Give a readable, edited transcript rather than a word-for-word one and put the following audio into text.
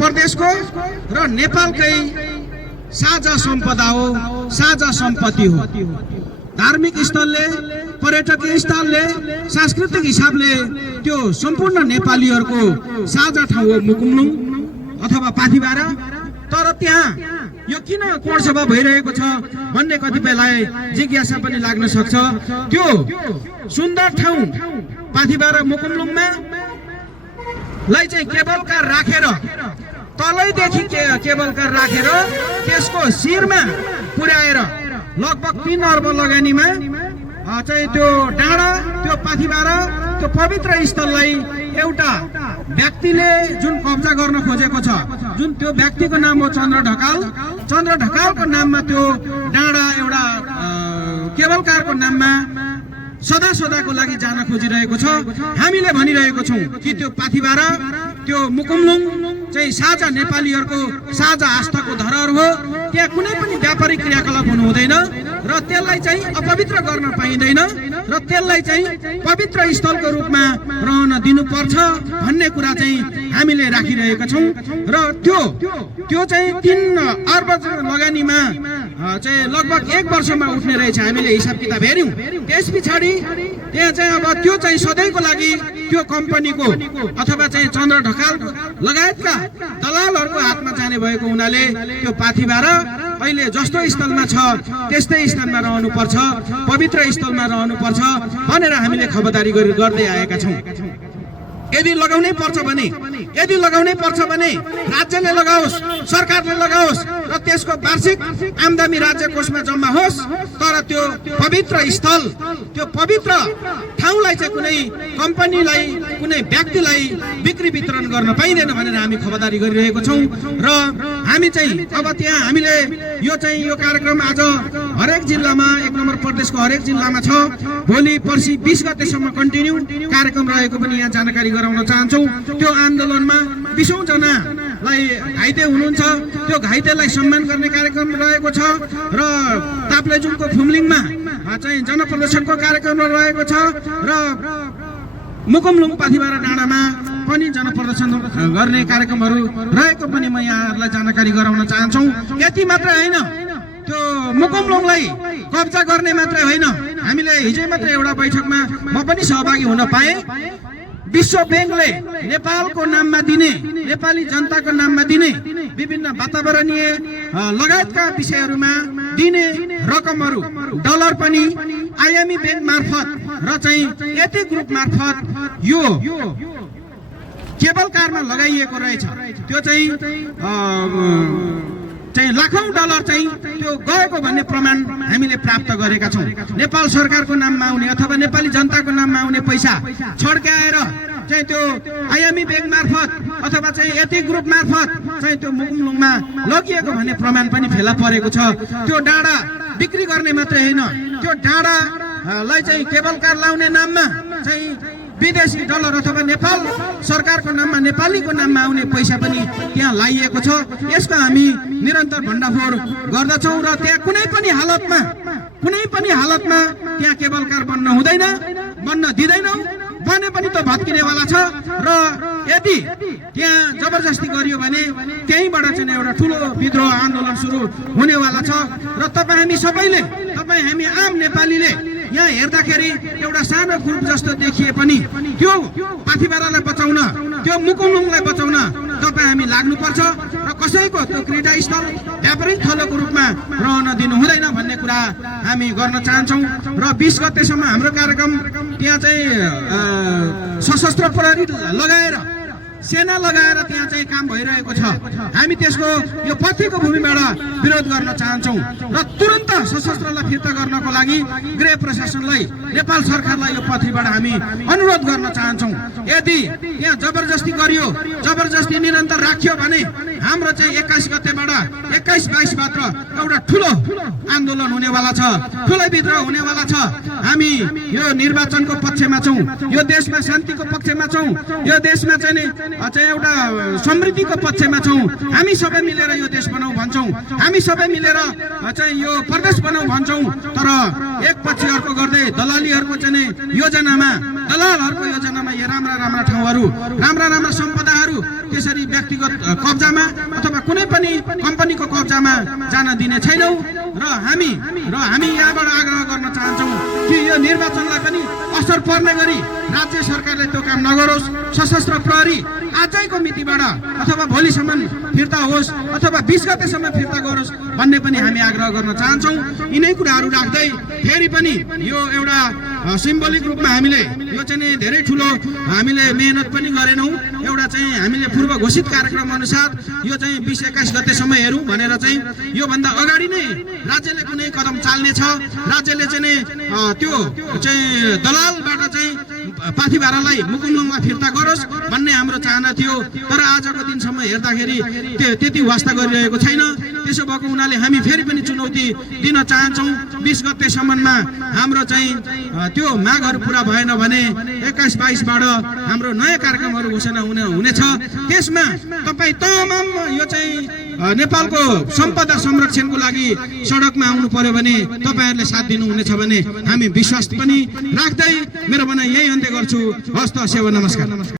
प्रदेशको र नेपालकै साझा सम्पदा हो, साझा सम्पत्ति हो। धार्मिक स्थलले, पर्यटकीय स्थलले, सांस्कृतिक हिसाबले त्यो सम्पूर्ण नेपालीहरूको साझा ठाउँ हो मुकुमलुङ अथवा पाथिबारा। तर त्यहाँ यो किन कोणसभा भइरहेको छ भन्ने कतिपयलाई जिज्ञासा पनि लाग्न सक्छ। त्यो सुन्दर ठाउँ पाथिबारा मुकुमलुङमा लाई चाहिँ केबल कार राखेर, तलैदेखि केबल कार राखेर त्यसको शिरमा पुर्याएर लगभग 3 अर्ब लगानीमा चाहिँ त्यो डाँडा, त्यो पाथिबारा, त्यो पवित्र स्थललाई एउटा व्यक्तिले जुन कब्जा गर्न खोजेको छ, जुन त्यो व्यक्तिको नाम हो चन्द्र ढकाल, चन्द्र ढकालको नाममा त्यो डाँडा एउटा केबल कारको नाममा सदा सदाको लागि जान खोजिरहेको छ। हामीले भनिरहेको छौँ कि त्यो पाथिबारा, त्यो मुकुमलुङ चाहिँ साझा नेपालीहरूको साझा आस्थाको धरोहर हो। त्यहाँ कुनै पनि व्यापारिक क्रियाकलाप हुनु हुँदैन र त्यसलाई चाहिँ अपवित्र गर्न पाइँदैन र त्यसलाई चाहिँ पवित्र स्थलको रूपमा रहन दिनुपर्छ भन्ने कुरा चाहिँ हामीले राखिरहेका छौँ। र त्यो चाहिँ 3 अर्ब लगानीमा चाहिँ लगभग 1 वर्षमा उठ्ने रहेछ। हामीले हिसाब किताब हेऱ्यौँ। त्यस पछाडि त्यहाँ चाहिँ अब त्यो चाहिँ सधैँको लागि त्यो कम्पनीको अथवा चाहिँ चन्द्र ढकाल लगायतका दलालहरूको हातमा जाने भएको हुनाले त्यो पाथिबारा अहिले जस्तो स्थलमा छ त्यस्तै स्थलमा रहनुपर्छ, पवित्र स्थलमा रहनुपर्छ भनेर हामीले खबरदारी गर्दै आएका छौँ। यदि लगाउनै पर्छ भने राज्यले लगाओस्, सरकारले लगाओस् र त्यसको वार्षिक आम्दानी राज्य कोषमा जम्मा होस्। तर त्यो पवित्र स्थल, त्यो पवित्र ठाउँलाई चाहिँ कुनै कम्पनीलाई, कुनै व्यक्तिलाई बिक्री वितरण गर्न पाइँदैन भनेर हामी खबरदारी गरिरहेको छौँ। र हामी चाहिँ अब त्यहाँ हामीले यो कार्यक्रम आज हरेक जिल्लामा, 1 नम्बर प्रदेशको हरेक जिल्लामा छ। भोलि पर्सि 20 गतेसम्म कन्टिन्यू कार्यक्रम रहेको पनि यहाँ जानकारी गराउन चाहन्छौँ। त्यो आन्दोलनमा 20औं जनालाई घाइते हुनुहुन्छ, त्यो घाइतेलाई सम्मान गर्ने कार्यक्रम रहेको छ। र ताप्लेजुङको फुमलिङमा चाहिँ जनप्रदर्शनको कार्यक्रम रहेको छ र मुकुमलुङ पाथिबारा डाँडामा पनि जनप्रदर्शन गर्ने कार्यक्रमहरू रहेको पनि म यहाँहरूलाई जानकारी गराउन चाहन्छौँ। यति मात्रै होइन, त्यो मुकुमलुङलाई कब्जा गर्ने मात्रै होइन, हामीले हिजै मात्रै एउटा बैठकमा म पनि सहभागी हुन पाएँ। विश्व बैंकले नेपालको नाममा दिने, नेपाली जनताको नाममा दिने विभिन्न वातावरणीय लगायतका विषयहरूमा दिने रकमहरू डलर पनि आइएमएफ बैंक मार्फत र चाहिँ यति ग्रुप मार्फत यो केबल कारमा लगाइएको रहेछ। त्यो चाहिँ लाखौं डलर चाहिँ त्यो गएको भन्ने प्रमाण हामीले प्राप्त गरेका छौँ। नेपाल सरकारको नाममा आउने अथवा नेपाली जनताको नाममा आउने पैसा छड्क्याएर चाहिँ त्यो आइएमएफ बैंक मार्फत अथवा चाहिँ यति ग्रुप मार्फत चाहिँ त्यो मुकुमलुङमा लगिएको भन्ने प्रमाण पनि फेला परेको छ। त्यो डाँडा बिक्री गर्ने मात्रै होइन, त्यो डाँडालाई चाहिँ केबल कार लाउने नाममा चाहिँ विदेशी डलर अथवा नेपाल सरकारको नाममा, नेपालीको नाममा आउने पैसा पनि त्यहाँ लाइएको छ। यसको हामी निरन्तर भण्डाफोर गर्दछौँ र त्यहाँ कुनै पनि हालतमा त्यहाँ केबल कार बन्न हुँदैन, बन्न दिँदैनौँ। बने पनि त भत्किनेवाला छ र यदि त्यहाँ जबरजस्ती गरियो भने त्यहीँबाट चाहिँ एउटा ठुलो विद्रोह आन्दोलन सुरु हुनेवाला छ। र तपाईँ हामी आम नेपालीले यहाँ हेर्दाखेरि एउटा सानो ग्रुप जस्तो देखिए पनि त्यो पाथिबारालाई बचाउन, त्यो मुकुमलुङलाई बचाउन तपाईँ हामी लाग्नुपर्छ र कसैको त्यो क्रीडा स्थल व्यापारिक थलोको रूपमा रहन दिनु हुँदैन भन्ने कुरा हामी गर्न चाहन्छौँ। र 20 गतेसम्म हाम्रो कार्यक्रम त्यहाँ चाहिँ सशस्त्र प्रहरी लगाएर, सेना लगाएर त्यहाँ चाहिँ काम भइरहेको छ। हामी त्यसको यो पथीको भूमिबाट विरोध गर्न चाहन्छौँ र तुरन्त सशस्त्रलाई फिर्ता गर्नको लागि गृह प्रशासनलाई, नेपाल सरकारलाई यो पथीबाट हामी अनुरोध गर्न चाहन्छौँ। यदि यहाँ जबरजस्ती गरियो, जबरजस्ती निरन्तर राखियो भने हाम्रो चाहिँ 21 गतेबाट 21-22 मात्र एउटा ठुलो आन्दोलन हुनेवाला छ, ठुलो विद्रोह हुनेवाला छ। हामी यो निर्वाचनको पक्षमा छौँ, यो देशमा शान्तिको पक्षमा छौँ, यो देशमा चाहिँ एउटा समृद्धिको पक्षमा छौँ। हामी सबै मिलेर यो देश बनाऊ भन्छौँ, हामी सबै मिलेर चाहिँ यो प्रदेश बनाऊ भन्छौँ। तर एक पछि अर्को गर्दै दलालीहरूको चाहिँ योजनामा दलालहरूको योजनामा यो राम्रा ठाउँहरू राम्रा सम्पदाहरू त्यसरी व्यक्तिगत कब्जामा अथवा कुनै पनि कम्पनीको कब्जामा जान दिने छैनौँ र हामी यहाँबाट आग्रह गर्न चाहन्छौँ कि यो निर्वाचनलाई पनि असर पर्ने गरी राज्य सरकारले त्यो काम नगरोस्। सशस्त्र प्रहरी आजैको मितिबाट अथवा भोलिसम्म फिर्ता होस् अथवा 20 गतेसम्म फिर्ता गरोस् भन्ने पनि हामी आग्रह गर्न चाहन्छौँ। यिनै कुराहरू राख्दै फेरि पनि यो एउटा सिम्बोलिक रूपमा हामीले यो चाहिँ धेरै ठुलो हामीले मेहनत पनि गरेनौँ। एउटा चाहिँ हामीले पूर्व घोषित कार्यक्रम अनुसार यो चाहिँ 20-21 गतेसम्म हेरौँ भनेर चाहिँ योभन्दा अगाडि नै राज्यले कुनै कदम चाल्नेछ। राज्यले चाहिँ त्यो चाहिँ दलालबाट चाहिँ पाथिभारालाई मुकुन्दमा फिर्ता गरोस् भन्ने हाम्रो चाहना थियो। तर आजको दिनसम्म हेर्दाखेरि त्यति वास्ता गरिरहेको छैन। त्यसो भएको हुनाले हामी फेरि पनि चुनौती दिन चाहन्छौँ। 20 गतेसम्ममा हाम्रो चाहिँ त्यो मागहरू पुरा भएन भने 21-22बाट हाम्रो नयाँ कार्यक्रमहरू घोषणा हुनेछ। त्यसमा तपाईँ तमाम यो चाहिँ नेपालको सम्पदा संरक्षणको लागि सडकमा आउनु पर्यो भने तपाईहरुले साथ दिनुहुनेछ भने हामी विश्वास पनि राख्दै मेरो भनाइ यही अन्त्य गर्छु। हस्त सेवा नमस्कार।